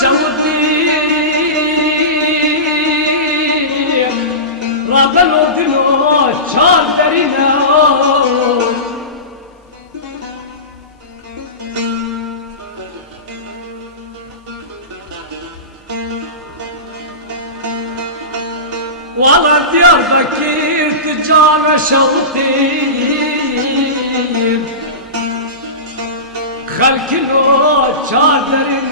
شودیم رابن و دلو چار درینه والله ديار تجار شوطين خلق له شادرنا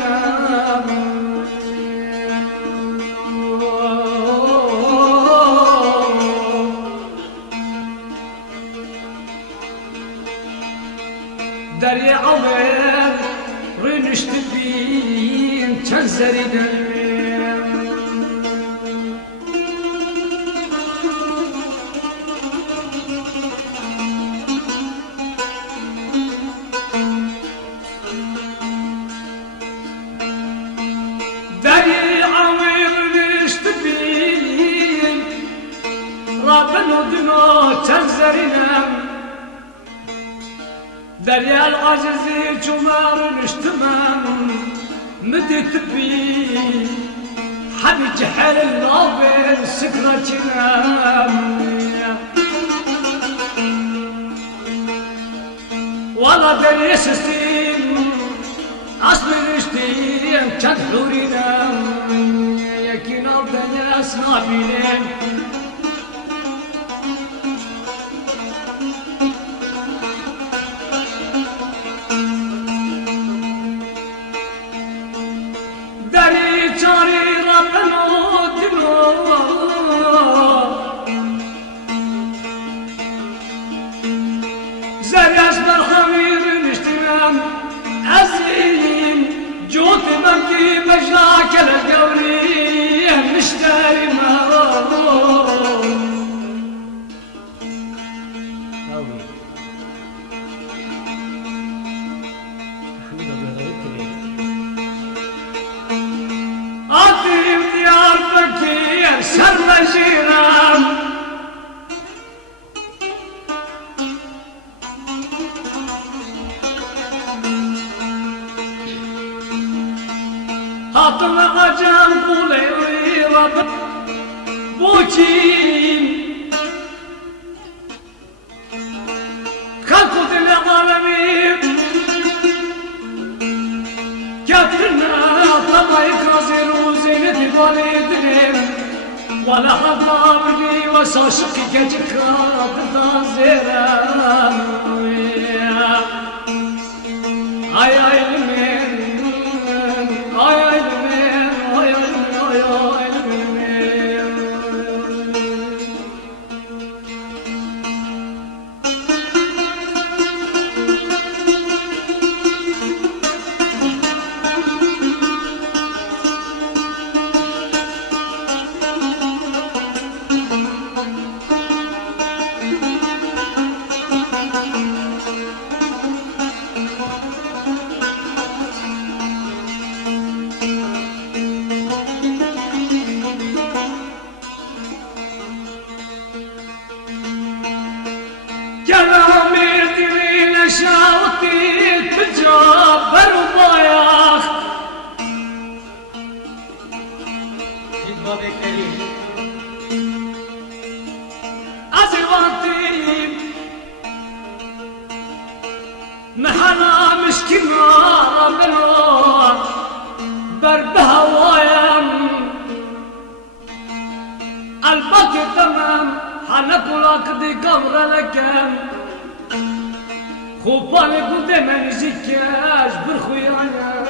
دريا عمر رنشت بين تنزرنا دريا العجز جمار نشتمم مدت بي حبي جحل النابل سكرة جنام والله دريا سستين أصل نشتين كان حورينا يكين أبدا أسنابينين زرياش بالخمير نشتمام أزين جوت بمكي مجاكل القولي مشتري مرور أطيب ديار بكير شر مجيرام Hatım acan bulevi rabı bu kim? Kalkut ile alemim Katrina tamayı kaziru zeyneti validrim Valla hadabli ve saşık gece kadıda zerem Ay ay شاوتي تجابر وضايخ أزواتي محنا مشكلة بنور بردها وايم الباقي تمام حنقولك دي قبر لكم خوبالي قدام زكاش بالخيانة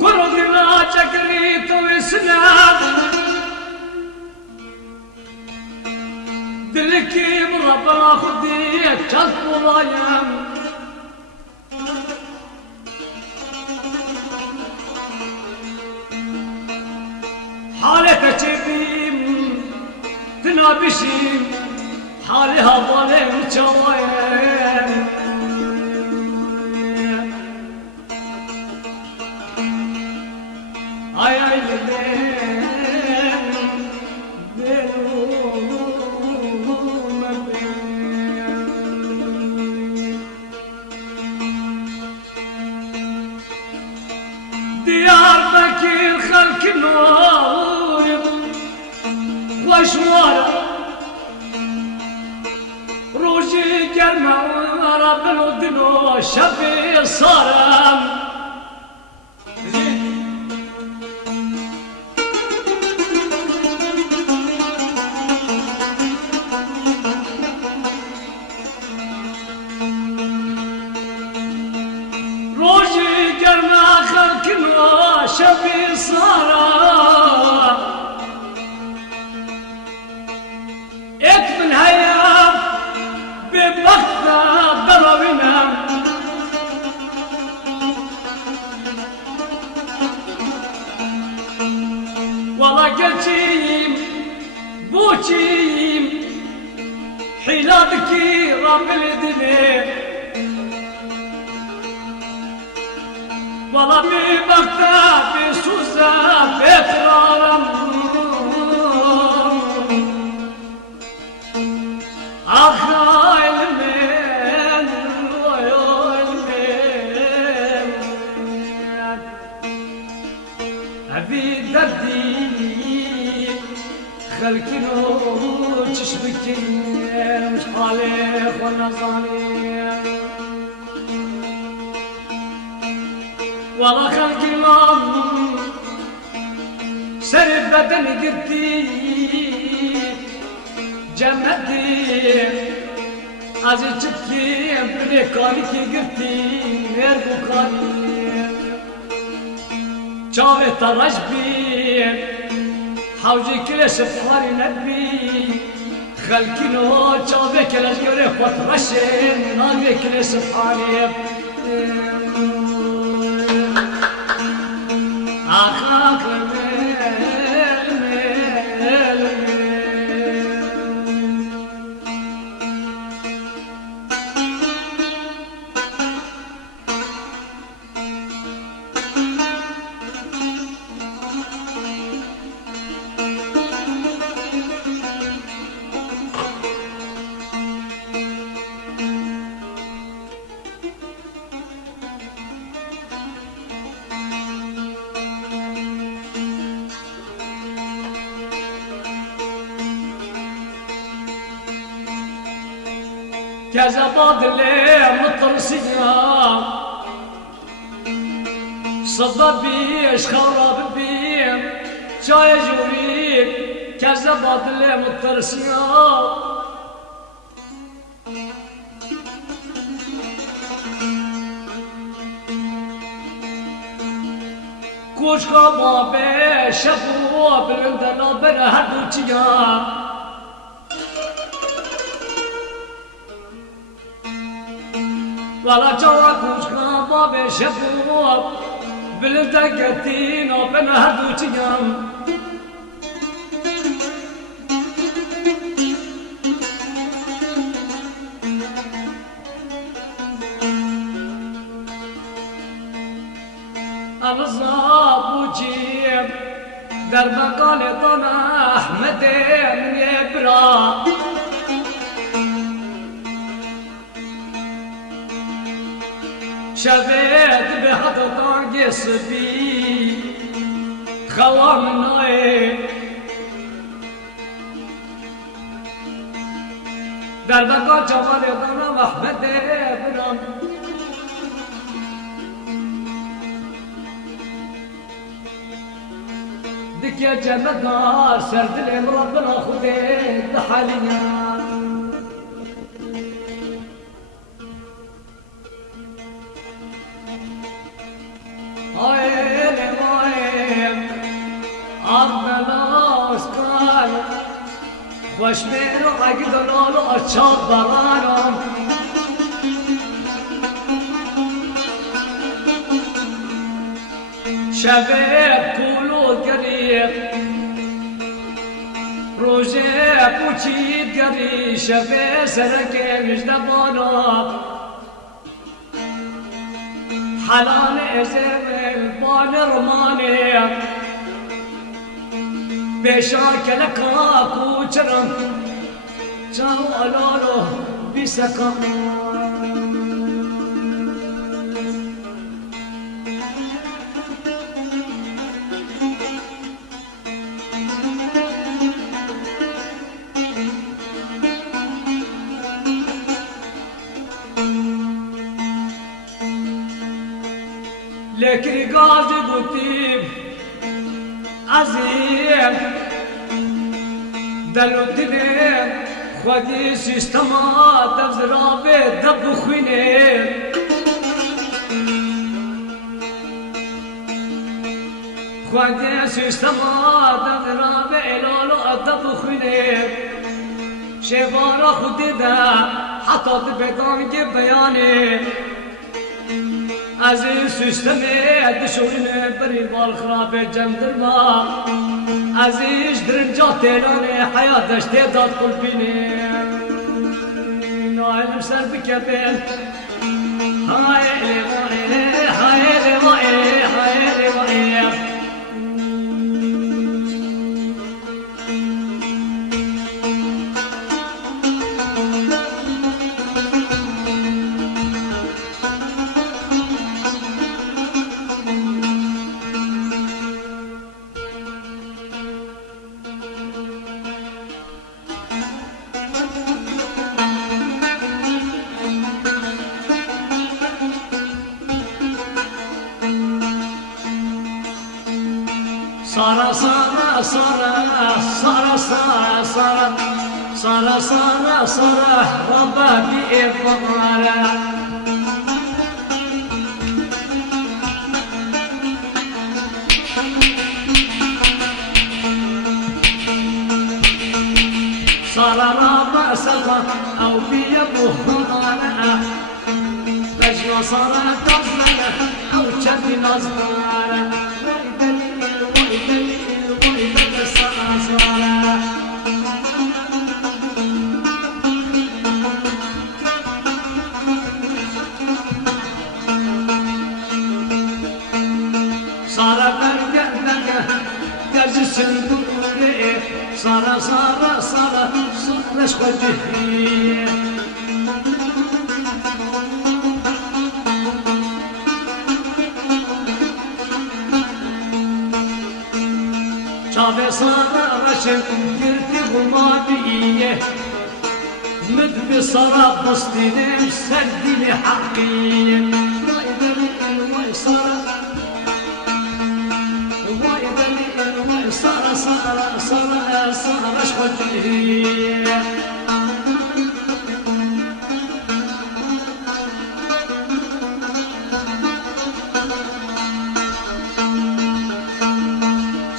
كل دماء شكريت وإسلام دلكي ربنا خديت شرط وضايم حالة تشبيم تنابشيم حالها ظالم شوايم بالودنو شفي صارم روجي قرنا خلقنا شفي صارم اكمل هيا بوقتنا ضربنا والله قلتيم بوتيم حيلاتك رب الدنيا والله بوقتها بسوسة بترارم خلكنو تشبكي مش حالي ولا ظالم والله خلقي مام سرب بدني قدي جمدي عزي تبكي بليكاني كي قدي نيربو كاني جاوي ترجبي حوجي كل سفاري نبي خلكنو جاوي كل جوري فترشين ناوي كل سفاري آخاك كذا اللي مطرسية صدى بيش خراب بيم شاي جوريك كذا اللي مطرسية كوش خبابي شفوا بالندنا برهدو تيا ولا جوا كوشنا بابي شفوب بالتقتين وبنهدو تيام الصاب وجيب درب قال طنا احمد من يبرا شفيت بحط طاقي صبي خوام ناي در بقا جوال دارم احمد برام دكيا جمد نار سرد الام ربنا خذيت حاليا خوش بینو اگه دلالو اچاب برانم شبه کولو گریب روژه پوچید گری شبه سرک مجدبانا حلال ازم بان رمانه بشاك لك كوچرم جاو علالو بسكم لكن قاضي قطيب عظيم دلوتني خودی سیستما دفزرابه دب خوینه خودی سیستما دفزرابه الالو دب خوینه شوارا خودی ده حتی بدان که بیانه از این سیستمه دشورینه بری بال خرابه جمدر ما عزیز درنجا تیلانه حیاتش تیداد قلبینه نایم سر بکبین های لیوائه های لیوائه های لیوائه صار صار صار صار صار صار صار صار صار ربابي إفضالا صار ربا سقى أو بيبه أنا بجنا صار تظلنا أو شد نظرانا صار صار صار صار شخوجي شافي صار رشم قلتي غمابية مدبي صار بسطيني مسدي حقية صار صار صار صار اشخوجي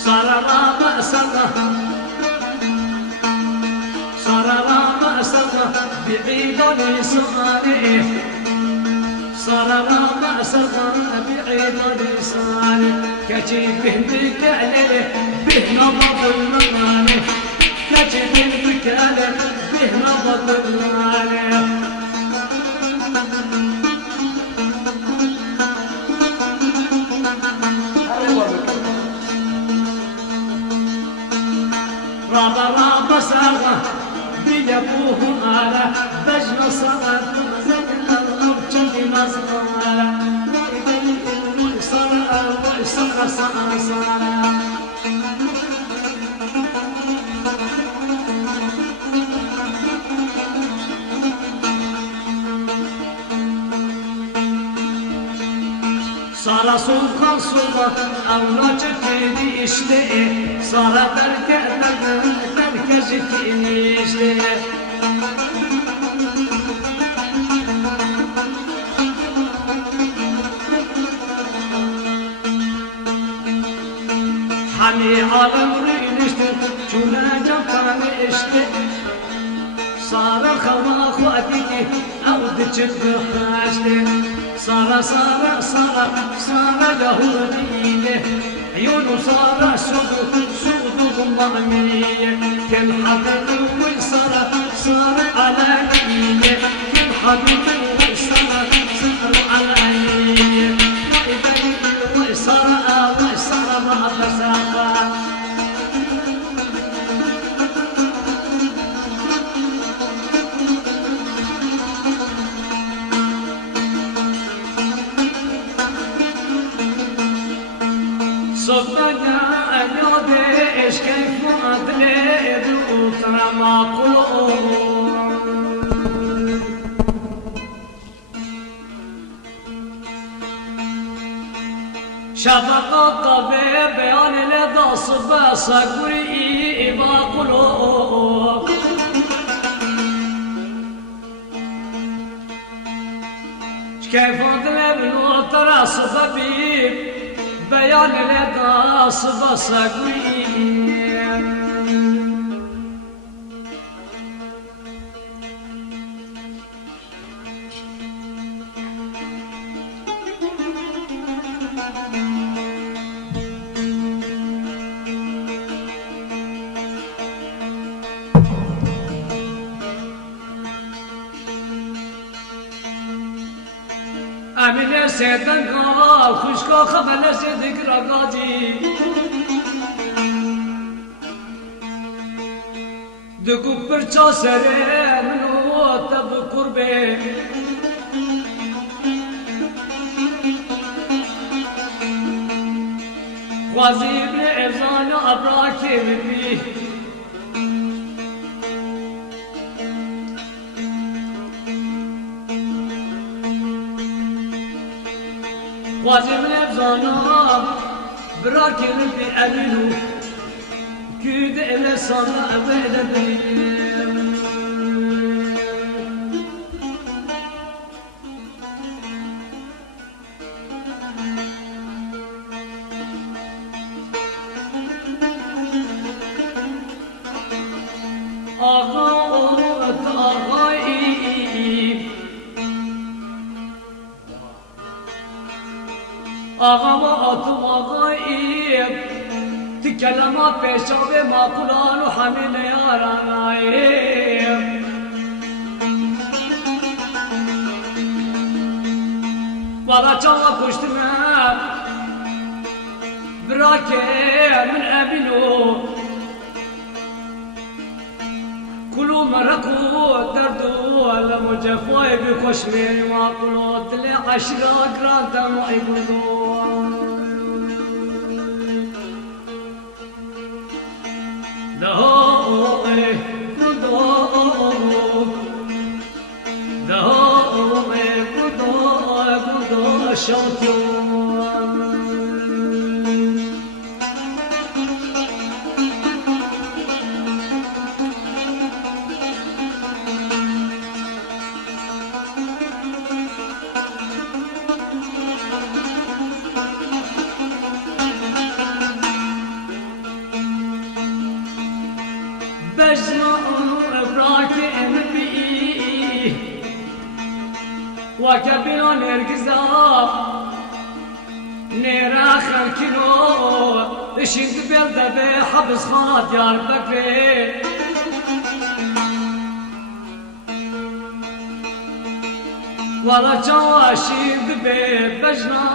صار رابع سنة صار رابع سنة بعيد لساني صار رابع سنة بعيد لساني كتيب بك عليه به نبض المغاني كتيب بك عليه به نبض المغاني رابا رابا ساغا بيبوه آلا بجنا صغر زين الأرض جدي نصغر صغر صغر صغر صار سوقا سوقا أولا جتيني اشتئ صار تركة جتيني اشتئ حمي عالم رينشتئ جونا جمكان اشتئ صار خوا خواتي أو دجت خاشتئ صار صار صار صار له دينه عيونه صار سود ضمامية كل حبيب وصار صار على دينه كل حبيب وصار صار على دينه وصار ما بساقا صدقنا أنوديش كيف أدلي بأخرى ما قلوب شفقات طبيب بيان لدى صبا سقري باقلوب كيف اطلب ترى صبابي بيان لدى صبا سقري امین سیدن کا خوشکا خبر صدق رگا جی دگو پرچا سره منو تب قربه خوازی ابن افزان ابراکی بی خوازی ابن افزان براکی بی امینو كيد إلى صلاة بلدي كلمة بشعب ما قرآن وحمل يا رنايم ولا جوا كشتنا براكي من أبينو كلو مرقو دردو ولا مجفوي بكشمي ما قلت لي عشرة قرانتا معيبو وكبيرا نرجزا نيرا خلكينو شند بلده بحبس خانة ديار بكري ولا جوا شند بجنا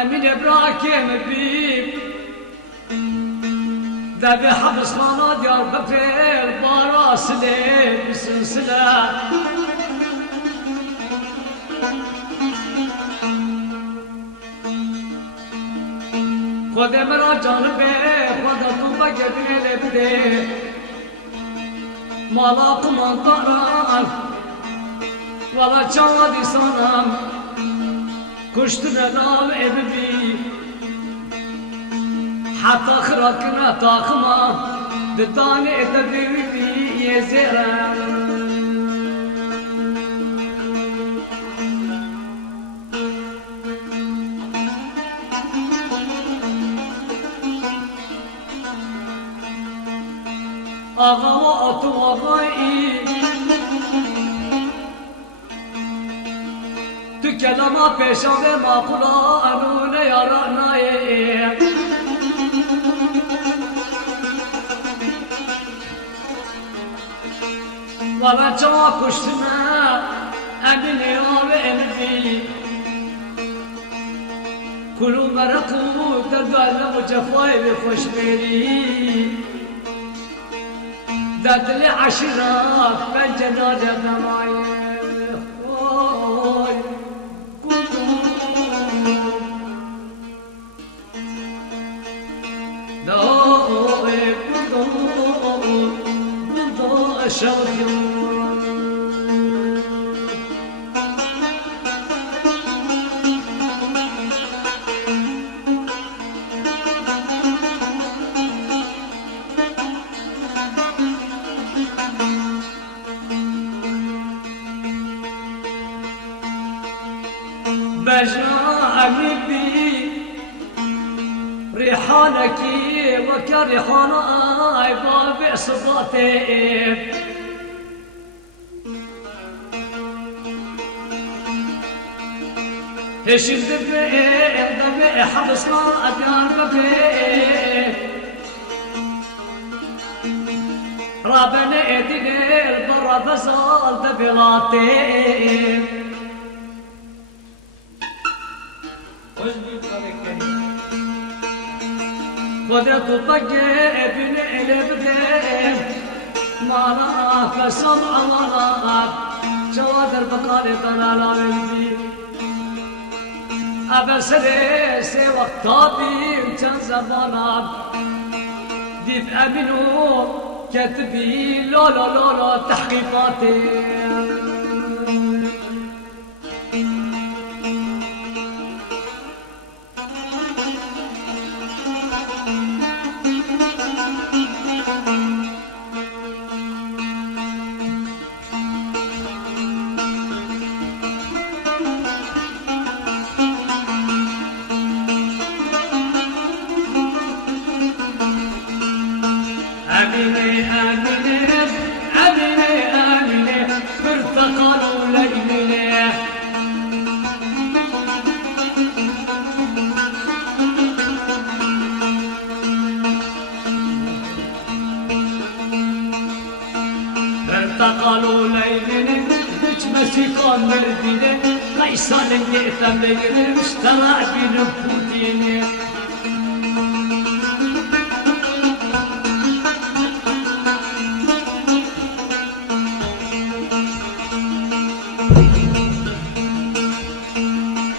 امين ابراكيم بيب ده بحبس خانة ديار بكري الباراس لي بسلسلة خود مرا جانبه خدا تو بگردی لبده مالا کمان دارم ولا چاودی سانم کشت ندام اببی حتی خراکنا تاخما دتانه اتدوی یه زیرم آقا و آتو آقایی تو کلمه پیشاوه ماقولا انونه یارانایی ولا جوا کشتنا امینی آوه امدی کلو مرقو دردو مجفای بخوش میری داد لي عشرة بالجنازة معي كنت شاطر بجنا أميبي ريحانك وكريحانا باب صباتي ايش الدمع حبسنا أديان بكي رابنا ايدي برا بزال دبلاتي قدرت طقي ابن الابدين ما راك سمع وراك جوادر بقالي طلال الدين أبسري سي وقتابي كان زمانك ديف أمنو كتبي لا لا لا لا تحقيقاتي ارتقلوا ليلنا بجمسكم مردنا قيصان يأثم ليلنا اشترع بنفوتنا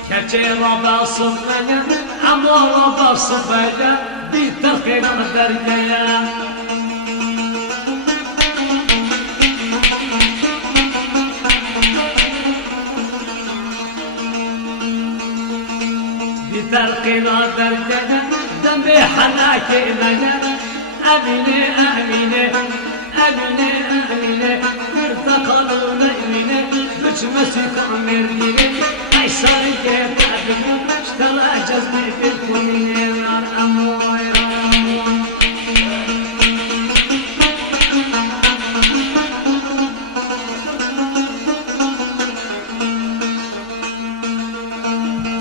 كتير ربا صفنا عمو ربا صفنا بيتخير درجنا تلقينا درجنا دمي حناك لنا أمينة أمينة أمينة أمينة ارتقلوا ليلنا بجمسك عمرنا قيصر جيت أبنا اشترى جزمي في الكونين يا الأمور يا الأمور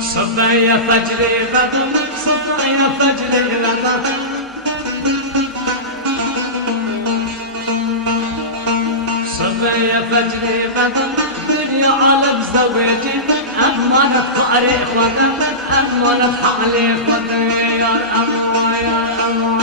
صبايا فجري غدا صبايا فجري غدا صبايا فجري غدا دنيا عالم زواجي أمانة تاريخ غدا أمانة حالي غدا يا الأمور يا الأمور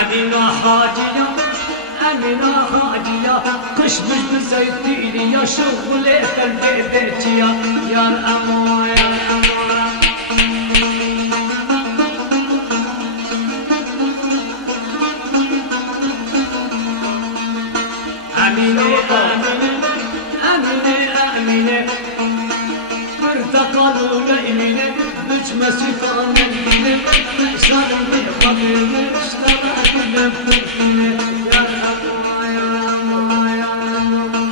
أمينة حاجية أمينة حاجية كشمش بزيتيني يا شغلة البيتية يا الأمور يا الأمور أمينة أمينة أمينة أمينة ارتقلوا ليمينة بجمسك عمرنا قيصر بقبيلة اشترى بنفوتنا يا الأمور يا الأمور يا الأمور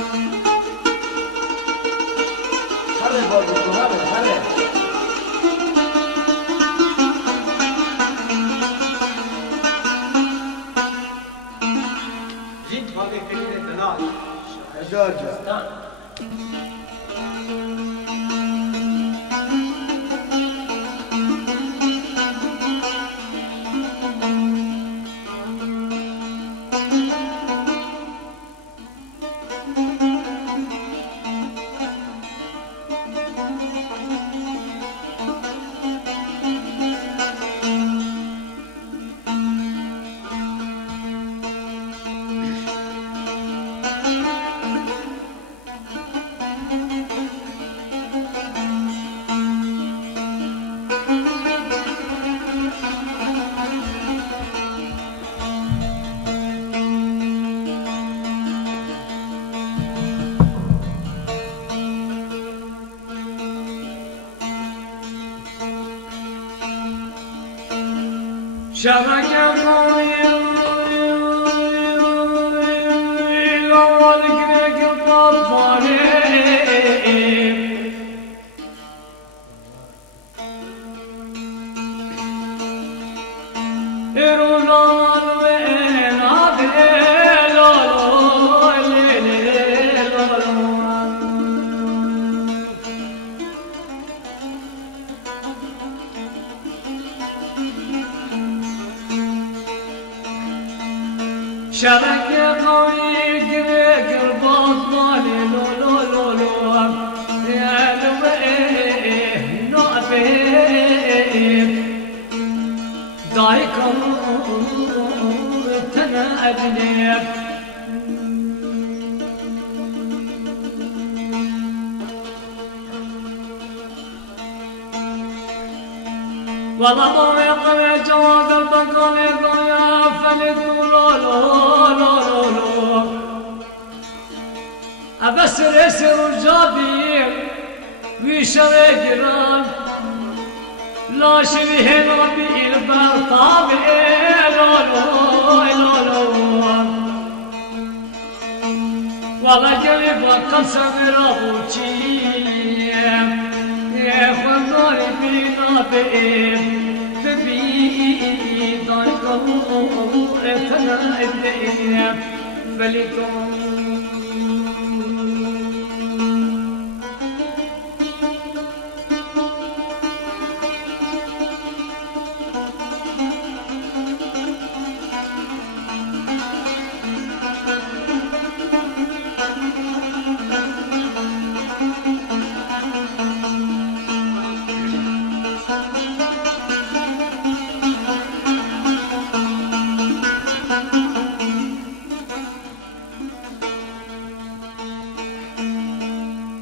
هلا بابا هلا جيت باقي كلمة دلال جورجيا شبك قوي الأول قريق الطفالي إرولان وين عبيل شبك قوي قريق البطل لو لو لو لو يا لويه نعبيب دايكم تنا أبنيب والله ضويق جواب البقال ضيا فلت لو لو لو لو أبسر يسر الجابير ويشرقران لا شبه ربي البرطاب لو لو لو لو والله قلب قسم ربوتي يا خنور بينا بإيه تبي ضايقه اتنا ابنيه فلكم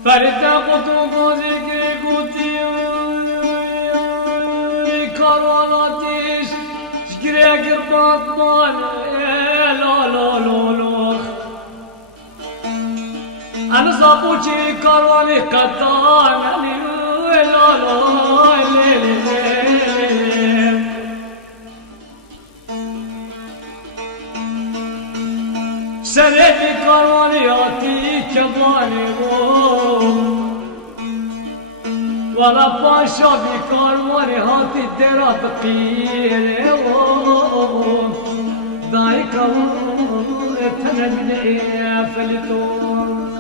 فردا قطب ذكر قوتي كارولاتيش شكرا قربات مال لا لا لا لا أنا صابوشي كارولي قطان لا لا سريتي كارولياتي كباني ولا باشا بكارواني هاتي درا بقير دايكا تنبني فلتون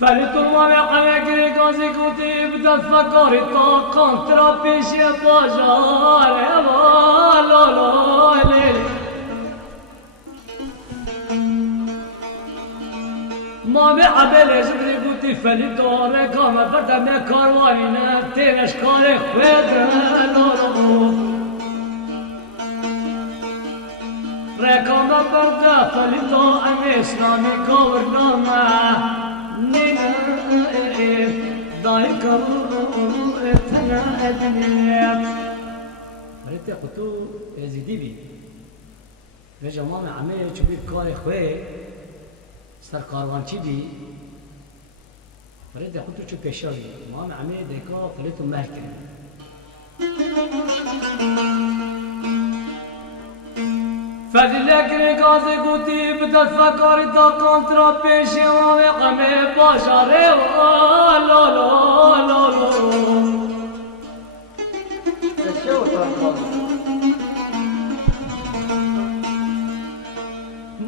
فلتون وانا قلقري قوزي كنتي بدأت فكري طاقان ترابيش يا باجار يا لا لا ليلي ما بعبل جبري قلتي فلتون رقامة فردا من كارواني نبتين اشكاري خويد لا لا رقامة فردا فلتون امي اسلامي كورنامة ضايقه اتنا ادنيا فريت قلتو يزيدي بي رجع ماما عمي تشوفي كاري خوي سر كاروانچي بي فريت قلتو شو بيشاوي ماما عمي ديكا فريتو مهكه فدلك رقاضي قوتي بدأت فكري طاقان ترابيشي وامي قمي باشاري لا لا لا لا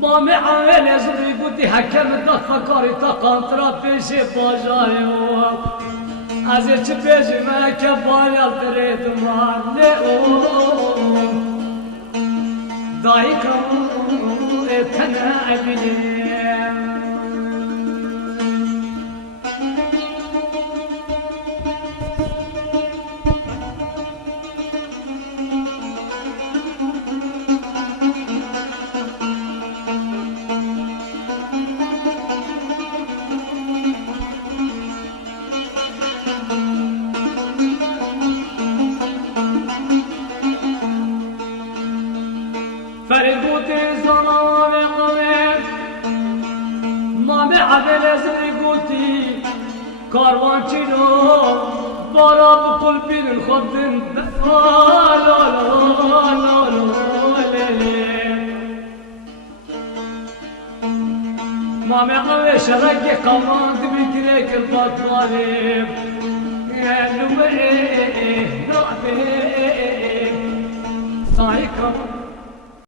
مامي عمل يزري قوتي حكم بدأت فكري طاقان ترابيشي باشاري ازير چپيجي ما كبالي التريد ماني ضايقه اتنا ابنيه همه نزدی گوتی کاروان چینو بارا بقل بین الخبدن مامي قوي شرقي قواند بيجريك البطالب يا نوي نوبي طايكم